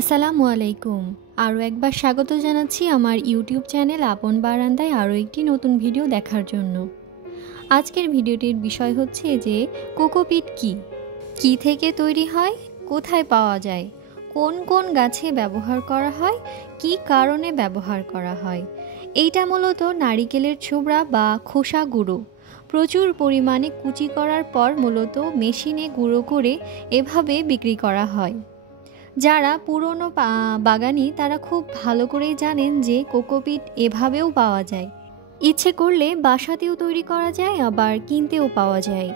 আসসালামু আলাইকুম। আরও একবার স্বাগত জানাচ্ছি আমার ইউটিউব চ্যানেল আপন বারান্দায় আরও একটি নতুন ভিডিও দেখার জন্য। আজকের ভিডিওটির বিষয় হচ্ছে যে কোকোপিট কী থেকে তৈরি হয়, কোথায় পাওয়া যায়, কোন কোন গাছে ব্যবহার করা হয়, কী কারণে ব্যবহার করা হয়। এইটা মূলত নারিকেলের ছোবড়া বা খোসা গুঁড়ো প্রচুর পরিমাণে কুচি করার পর মূলত মেশিনে গুঁড়ো করে এভাবে বিক্রি করা হয়। যারা পুরনো বাগানি তারা খুব ভালো করেই জানেন যে কোকোপিট এভাবেও পাওয়া যায়। ইচ্ছে করলে বাসাতেও তৈরি করা যায়, আবার কিনতেও পাওয়া যায়।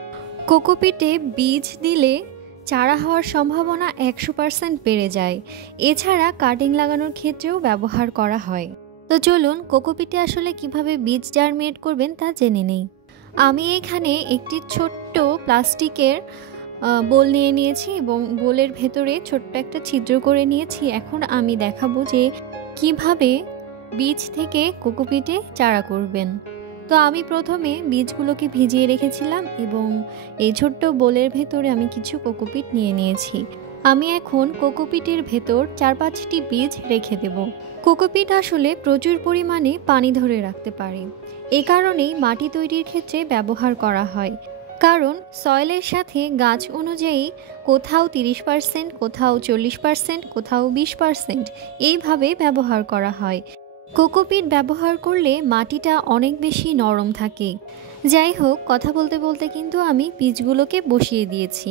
কোকোপিটে বীজ দিলে চারা হওয়ার সম্ভাবনা 100% বেড়ে যায়। এছাড়া কাটিং লাগানোর ক্ষেত্রেও ব্যবহার করা হয়। তো চলুন কোকোপিটে আসলে কিভাবে বীজ জার্মিনেট করবেন তা জেনে নেই। আমি এখানে একটি ছোট্ট প্লাস্টিকের বোল নিয়ে নিয়েছি এবং বোলের ভেতরে ছোট্ট একটা ছিদ্র করে নিয়েছি। এখন আমি দেখাবো যে কিভাবে বীজ থেকে কোকোপিটে চারা করবেন। তো আমি প্রথমে বীজগুলোকে ভিজিয়ে রেখেছিলাম এবং এই ছোট্ট বোলের ভেতরে আমি কিছু কোকোপিট নিয়ে নিয়েছি। আমি এখন কোকোপিটের ভেতর 4-5টি বীজ রেখে দেব। কোকোপিট আসলে প্রচুর পরিমাণে পানি ধরে রাখতে পারে। এ কারণেই মাটি তৈরির ক্ষেত্রে ব্যবহার করা হয়। কারণ সয়েলের সাথে গাছ অনুযায়ী কোথাও 30%, কোথাও 40%, কোথাও 20% এইভাবে ব্যবহার করা হয়। কোকোপিট ব্যবহার করলে মাটিটা অনেক বেশি নরম থাকে। যাই হোক, কথা বলতে বলতে কিন্তু আমি বীজগুলোকে বসিয়ে দিয়েছি।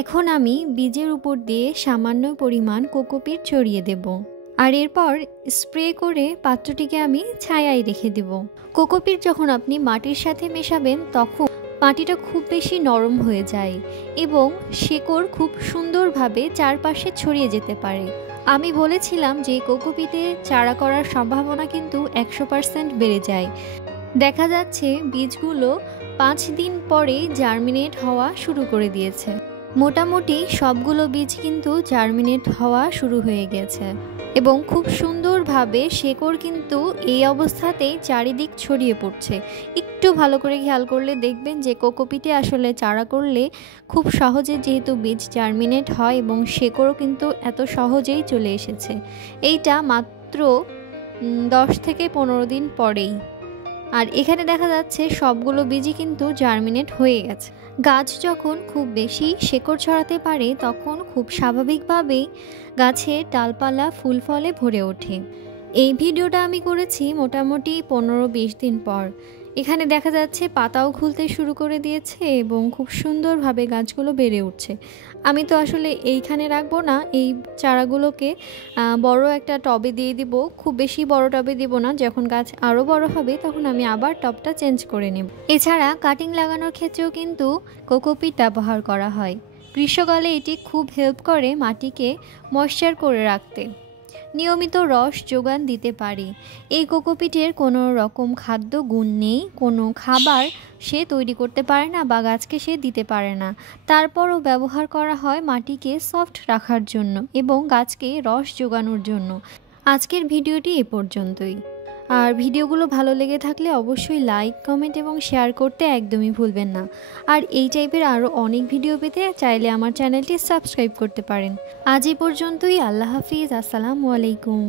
এখন আমি বীজের উপর দিয়ে সামান্য পরিমাণ কোকোপিট ছড়িয়ে দেব, আর এরপর স্প্রে করে পাত্রটিকে আমি ছায়ায় রেখে দেব। কোকোপিট যখন আপনি মাটির সাথে মেশাবেন তখন মাটিটা খুব বেশি নরম হয়ে যায় এবং শেকড় খুব সুন্দরভাবে চারপাশে ছড়িয়ে যেতে পারে। আমি বলেছিলাম যে কোকোপিটে চারা করার সম্ভাবনা কিন্তু 100% বেড়ে যায়। দেখা যাচ্ছে বীজগুলো 5 দিন পরেই জার্মিনেট হওয়া শুরু করে দিয়েছে। মোটামুটি সবগুলো বীজ কিন্তু জার্মিনেট হওয়া শুরু হয়ে গেছে এবং খুব সুন্দরভাবে শেকড় কিন্তু এই অবস্থাতেই চারিদিক ছড়িয়ে পড়ছে। একটু ভালো করে খেয়াল করলে দেখবেন যে কোকোপিটে আসলে চারা করলে খুব সহজে যেহেতু বীজ জার্মিনেট হয় এবং শেকড়ও কিন্তু এত সহজেই চলে এসেছে। এইটা মাত্র 10 থেকে 15 দিন পরেই। আর এখানে দেখা যাচ্ছে সবগুলো বীজই কিন্তু জার্মিনেট হয়ে গেছে। গাছ যখন খুব বেশি শেকড় ছড়াতে পারে তখন খুব স্বাভাবিকভাবেই গাছের ডালপালা ফুল ফলে ভরে ওঠে। এই ভিডিওটা আমি করেছি মোটামুটি 15-20 দিন পর। এখানে দেখা যাচ্ছে পাতাও খুলতে শুরু করে দিয়েছে এবং খুব সুন্দরভাবে গাছগুলো বেড়ে উঠছে। আমি তো আসলে এইখানে রাখবো না, এই চারাগুলোকে বড় একটা টবে দিয়ে দিব। খুব বেশি বড় টবে দিব না, যখন গাছ আরও বড় হবে তখন আমি আবার টবটা চেঞ্জ করে নেব। এছাড়া কাটিং লাগানোর ক্ষেত্রেও কিন্তু কোকোপিট ব্যবহার করা হয়। গ্রীষ্মকালে এটি খুব হেল্প করে মাটিকে ময়েশ্চার করে রাখতে, নিয়মিত রস যোগান দিতে পারে। এই কোকোপিটের কোনো রকম খাদ্য গুণ নেই, কোনো খাবার সে তৈরি করতে পারে না বা গাছকে সে দিতে পারে না। তারপরও ব্যবহার করা হয় মাটিকে সফট রাখার জন্য এবং গাছকে রস যোগানোর জন্য। আজকের ভিডিওটি এ পর্যন্তই। আর ভিডিওগুলো ভালো লেগে থাকলে অবশ্যই লাইক, কমেন্ট এবং শেয়ার করতে একদমই ভুলবেন না। আর এই টাইপের আরও অনেক ভিডিও পেতে চাইলে আমার চ্যানেলটি সাবস্ক্রাইব করতে পারেন। আজ এই পর্যন্তই। আল্লাহ হাফিজ। আসসালামু আলাইকুম।